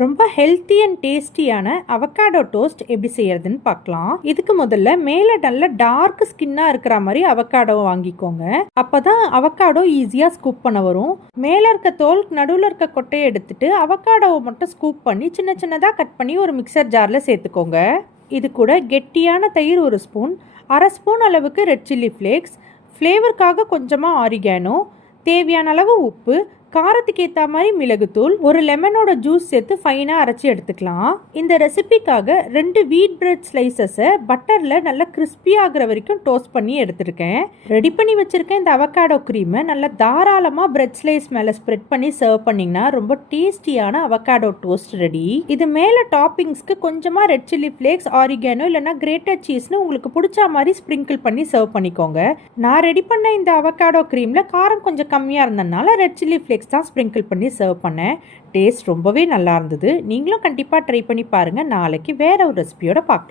ரொம்ப healthy and டேஸ்டியான avocado toast எப்படி செய்யறதுன்னு பார்க்கலாம். இதுக்கு முதல்ல மேலே நல்ல டார்க் ஸ்கின்னா இருக்கிற மாதிரி அவகாடோ வாங்கிக்கோங்க. அப்பதான் அவகாடோ ஈஸியா ஸ்கூப் பண்ண வரும். மேல இருக்க தோல் நடுவில் இருக்க கொட்டையை எடுத்துட்டு அவகாடோவை மட்டும் ஸ்கூப் பண்ணி சின்ன சின்னதாக கட் பண்ணி ஒரு மிக்சர் ஜாரில் சேர்த்துக்கோங்க. இது கூட கெட்டியான தயிர் 1 ஸ்பூன், 1/2 ஸ்பூன் அளவுக்கு ரெட் சில்லி ஃப்ளேக்ஸ், ஃப்ளேவருக்காக கொஞ்சமாக ஆரிகானோ, தேவையான அளவு உப்பு, காரத்துக்கு ஏற்ற மாதிரி மிளகுத்தூள், ஒரு லெமனோட ஜூஸ் சேர்த்து ஃபைனாக அரைச்சி எடுத்துக்கலாம். இந்த ரெசிபிக்காக 2 வீட் பிரெட் ஸ்லைசஸை பட்டரில் நல்லா கிறிஸ்பி ஆகிற வரைக்கும் டோஸ்ட் பண்ணி எடுத்துருக்கேன். ரெடி பண்ணி வச்சுருக்கேன் இந்த அவகாடோ க்ரீமை நல்லா தாராளமாக பிரெட் ஸ்லைஸ் மேலே ஸ்ப்ரெட் பண்ணி சர்வ் பண்ணிங்கன்னா ரொம்ப டேஸ்டியான அவகாடோ டோஸ்ட் ரெடி. இது மேலே டாப்பிங்ஸ்க்கு கொஞ்சமாக ரெட் சில்லி ஃப்ளேக்ஸ், ஆரிகானோ இல்லைனா கிரேட்டட் சீஸ்னு உங்களுக்கு பிடிச்ச மாதிரி ஸ்ப்ரிங்கிள் பண்ணி சர்வ் பண்ணிக்கோங்க. நான் ரெடி பண்ண இந்த அவகாடோ க்ரீமில் காரம் கொஞ்சம் கம்மியாக இருந்ததுனால ரெட் சில்லி ஃப்ளேக்ஸ் தான் ஸ்ப்ரிங்கிள் பண்ணி சர்வ் பண்ணேன். டேஸ்ட் ரொம்பவே நல்லா இருந்தது. நீங்களும் கண்டிப்பாக ட்ரை பண்ணி பாருங்கள். நாளைக்கு வேற ஒரு ரெசிபியோட பார்க்கலாம்.